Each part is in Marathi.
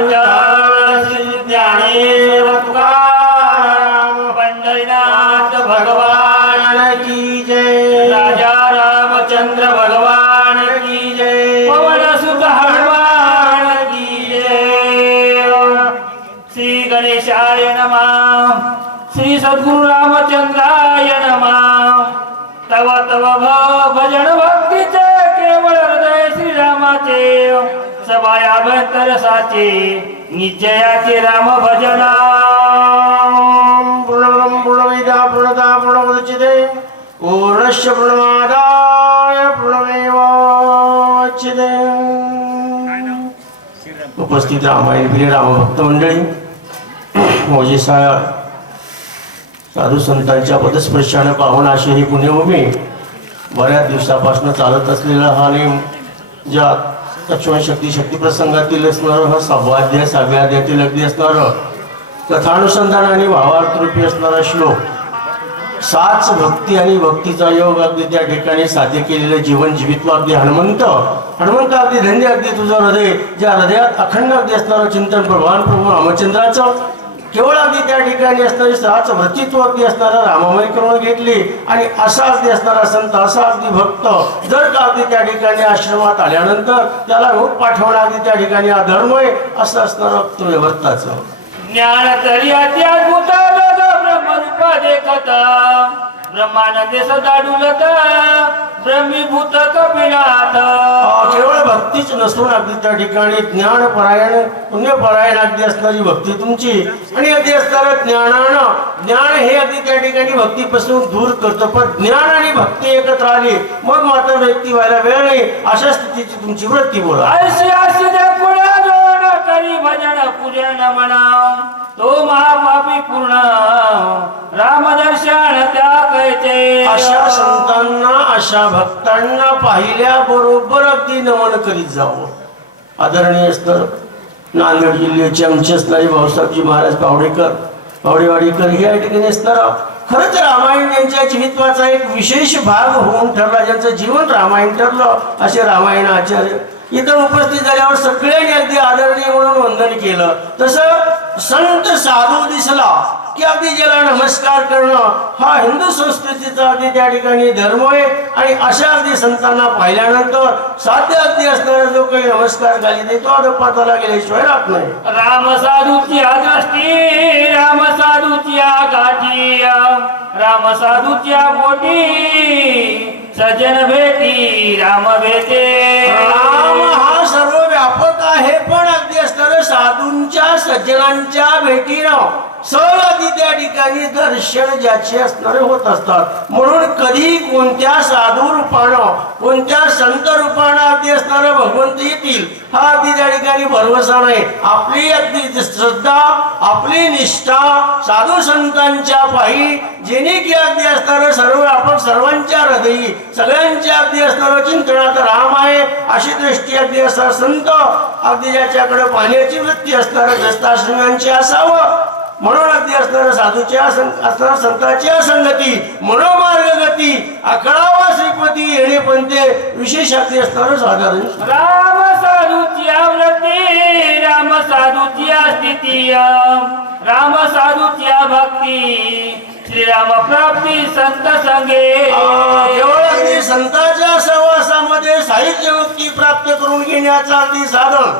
विठ्ठल श्री ज्ञानेश्वर तुकाराम पंढरीनाथ भगवान की जय राजा रामचंद्र भगवान की जय पवन सुत हनुमान की जय श्री गणेशाय नमः श्री सद्गुरु रामचंद्राय नमः तव तव भजन भक्तीचे केवळ हृदय श्रीरामाचे सभायाभ्यंतर साचे निश्चयाचे राम भजना पूर्णम पूर्णमिदा पूर्णता पूर्णमुदच्यते पूर्णस्य पूर्णमादाय पूर्णमेवावशिष्यते। उपस्थित रामायण प्रिय रामभक्त मंडळी, मोजेसा साधू संतांच्या पदस्पर्शाने पावन अशी ही पुण्यभूमी बऱ्याच दिवसापासून चालत असलेला हा नेम, ज्या लक्ष्मण शक्ती प्रसंगातील असणारं हा 6व्या अध्यायातील अगदी असणारं कथानुसंधान आणि भावार्थरूपी असणारा श्लोक, साच भक्ती आणि भक्तीचा योग अगदी त्या ठिकाणी साध्य केलेलं जीवन जीवित्व अगदी हनुमंत अगदी धन्य, अगदी तुझं हृदय, ज्या हृदयात अखंड अगदी असणारं चिंतन भगवान प्रभू रामचंद्राचं केवळ अगदी त्या ठिकाणी असणारी साच व्रतित्व अगदी असणारा राममय करून घेतली आणि असा अगदी असणारा संत, असा अगदी भक्त जर का अगदी त्या ठिकाणी आश्रमात आल्यानंतर त्याला रूप पाठवणं अगदी त्या ठिकाणी अधर्मय असं असणारं तुझ्यावरताचं ज्ञान तरी अद्भुत ब्रह्मरूप देखत ब्रह्मानंदे सदा डुलत ब्रह्मीभूत कपिनाथ। केवळ भक्तीच नसून अगदी त्या ठिकाणी ज्ञानपरायण पुण्यपरायण अगदी असणारी भक्ती तुमची आणि अगदी असणारं ज्ञान हे अगदी त्या ठिकाणी भक्तीपासून दूर करतं, पण ज्ञान आणि भक्ती एकत्र आली मग मात्र व्यक्ती व्हायला वेळ नाही, अशा स्थितीची तुमची वृत्ती बोला। करी भजन पूजन म्हणा तो महापापी पूर्ण रामदर्शन त्या कैचे। अशा संतांना अशा भक्तांना पाहिल्या बरोबर अगदी नमन करीत जावं। आदरणीय असतं नांदेड जिल्ह्याचे आमचे असणारे भाऊसाहेबजी महाराज पावडेवाडीकर हे या ठिकाणी असणार खरंच रामायण यांच्या जीवित्वाचा एक विशेष भाग होऊन ठरला, ज्यांचं जीवन रामायण ठरलं असे रामायण आचार्य इथं उपस्थित झाल्यावर सगळ्यांनी अगदी आदरणीय म्हणून वंदन केलं। तसं संत साधू दिसला की अगदी ज्याला नमस्कार करणं हा हिंदू संस्कृतीचा अगदी त्या ठिकाणी धर्म आहे आणि अशा अगदी संतांना पाहिल्यानंतर साध्य अगदी असणारा जो काही नमस्कार घाली देतो अधपाताला गेल्याशिवाय राहत नाही। राम साधूची दृष्टी राम साधूची गाठी राम साधूच्या पोटी सजन भेटी राम भेटे। राम हा सर्व व्यापक आहे, पण अगदी असणारं साधूंच्या सज्जनांच्या भेटीनं सहज त्या ठिकाणी दर्शन ज्याचे असणारे होत असतात। म्हणून कधी कोणत्या साधू रूपानं कोणत्या संत रूपानं अगदी असणारं भगवंत येतील हा अगदी त्या ठिकाणी भरवसा नाही। आपली अगदी श्रद्धा आपली निष्ठा साधू संतांच्या पायी जेणे की अगदी असणारं सर्व आपण सर्वांच्या हृदयी सगळ्यांच्या अगदी असणारं चिंतनात राम आहे अशी दृष्टी अगदी असणारा संत अगदी ज्याच्याकडे पाहण्याची वृत्ती असणारं दस्ताश्रमांची असावं। म्हणून अगदी असणाऱ्या साधूच्या असणाऱ्या संतांच्या संगती मनोमार्ग गती अकळावा श्रीपती येणे पंते विशेष अगदी असणारं साधारण राम साधूची व्रती राम साधूची स्थिती राम साधूची भक्ती श्रीराम प्राप्ती संत संगे। केवळ अगदी संतांच्या सहवासामध्ये साहित्य मुक्ती प्राप्त करून घेण्याचा अगदी साधन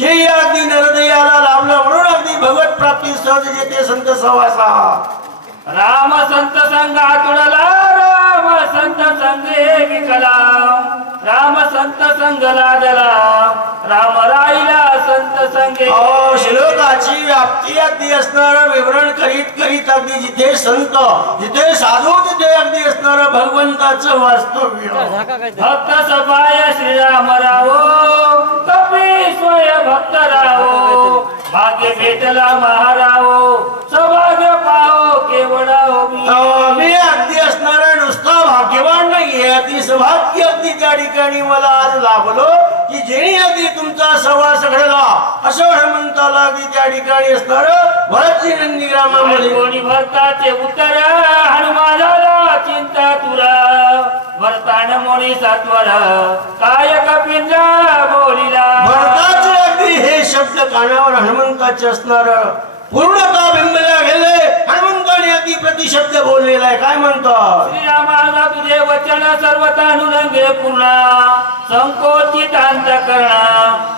हे अगदी नरदयाला लाभलं, म्हणून अगदी भगवत प्राप्ती सहज येते संत सहवासा। राम संत संगा तुडला राम संत संगे विकला राम संत संग लादला राम राहिला संत संगे। श्लोकाची व्याप्ती अगदी असणारं विवरण करीत अगदी जिथे संत जिथे साधू तिथे अगदी असणारं भगवंताचं वास्तव्य। भक्त सभाय श्रीराम राव कपी स्वय भक्त राव भाग्य भेटला महाराव सौभाग्य पाहो केवढा मी अगदी असणारा नुसता भाग्यवान नाहीये, अगदी सौभाग्य अगदी त्या ठिकाणी मला आज लाभलो की जेणे अगदी तुमचा सहवास घडला असं हनुमंताला अगदी त्या ठिकाणी असणारं भरतजी नंदीग्रामामध्ये कोणी भरताचे उत्तर हनुमानाला चिंता तुरा भरतान मोनी सात्वर काय कपिंद्र बोलिला। भरताचे अगदी हे शब्द कानावर हनुमंताचे असणार पूर्णता बिंबल्या गेले. हनुमंताने अगदी प्रतिशब्द बोललेला आहे. काय म्हणतात? श्रीरामाला तुझे वचन सर्वथा अनुलंघे पूर्णा संकोचित अंतकरणा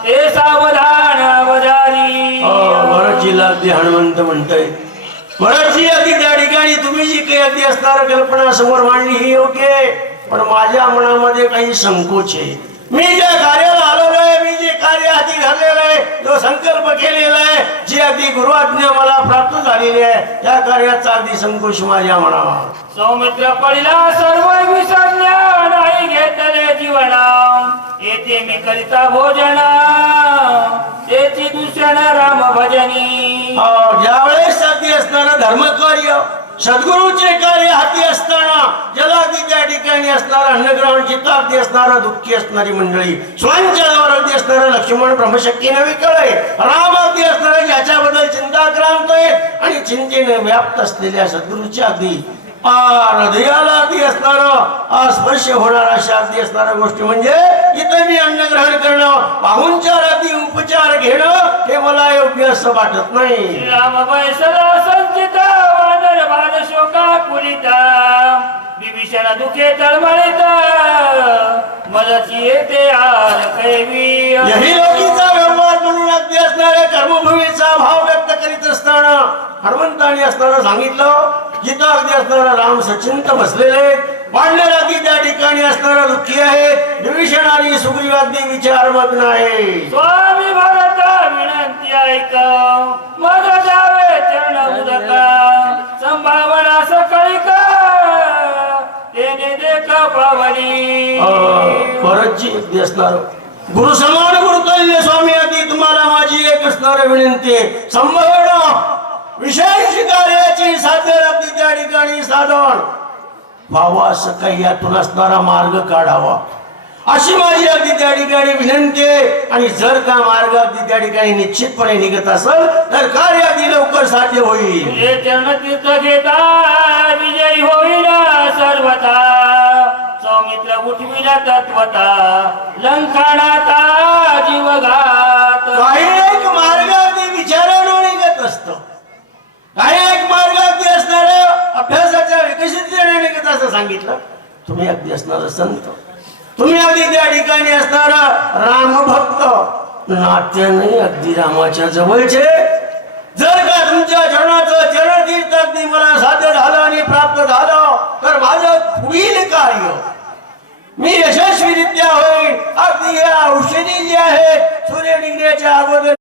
हे सावधान अवधारी. भरतजीला अगदी हनुमंत म्हणतोय. भरतजी अगदी त्या ठिकाणी तुम्ही जी काही अगदी असणार कल्पना समोर मांडली ही योग्य आहे, पण माझ्या मनामध्ये काही संकोच आहे. मी ज्या कार्याला आलेलो आहे, मी जे कार्य हाती घातलेलं आहे, जो संकल्प केलेला आहे, जी अगदी गुरुआज्ञा मला प्राप्त झालेली आहे, त्या कार्याचा अगदी संकोच माझ्या मनावर. सौमित्र पडिला सर्व विसरल्या नाही घेतले जीवना येथे मी करिता भोजना तेची दूषण राम भजनी. ज्यावेळेस अगदी असणारं धर्मकार्य सद्गुरूचे कार्य हाती असताना ज्याला अगदी त्या ठिकाणी असणारा अन्नग्रहण चित्ता अगदी असणारा दुःखी असणारी मंडळी स्वयंचळावर अगदी असणारं लक्ष्मण ब्रह्मशक्तीने विकळय. राम अगदी असणारे ज्याच्याबद्दल चिंता क्रांतोय आणि चिंतेने व्याप्त असलेल्या सद्गुरूच्या अगदी हृदयाला अगदी असणारं स्पर्श होणार अशा अगदी असणाऱ्या गोष्टी म्हणजे इथं मी अन्नग्रहण करणं, पाहुणचार अगदी उपचार घेणं हे मला योग्य असं वाटत नाही. राम बैसला संचिता वानर बाण शोका कुलिता विभीषण दुखे तळमळिता मदती येते आर कैवी. यही लोकीचा व्यवहार म्हणून अगदी असणाऱ्या कर्मभूमीचा भाव व्यक्त करीत असताना हनुमंताने असताना सांगितलं जिथं अगदी असणारा राम सचिंत बसलेले वाढलेला अगदी त्या ठिकाणी असणारा दुःखी आहे. विभीषण आणि सुग्रीव अगदी विचारमग्न आहे. स्वामी भरत विनंती ऐक मग जावे चरण उदक संभावना सकळी तेने देख पावली. भरतजी अगदी असणार गुरु समान गुरुतल्य स्वामी अगदी तुम्हाला माझी एक असणार विनंती आहे. संभावना विशेष कार्याची साधन अगदी त्या ठिकाणी साधन व्हावं असं काही यातून असणारा मार्ग काढावा अशी माझी अगदी त्या ठिकाणी विनंती आहे. आणि जर का मार्ग अगदी त्या ठिकाणी निश्चितपणे निघत असेल तर कार्य अगदी लवकर साध्य होईल. हे चरण तीर्थ घेता विजयी होईल सर्वथा सौमित्र उठविला तत्वता लंकाणाता जीवघात. काही एक मार्ग अगदी विचारानं निघत असतो, काही एक मार्ग अगदी असणाऱ्या अभ्यासाच्या विकसित निघत असं सांगितलं. तुम्ही अगदी असणार संत, तुम्ही अगदी त्या ठिकाणी असणारा रामभक्त नात्याने अगदी रामाच्या जवळचे. जर का तुमच्या चरणाचं चरणतीर्थ अगदी मला साध्य झालं आणि प्राप्त झालं तर माझं पुढील कार्य मी यशस्वीरित्या होईल. अगदी या औषधी जी आहे सूर्य निघण्याच्या अगोदर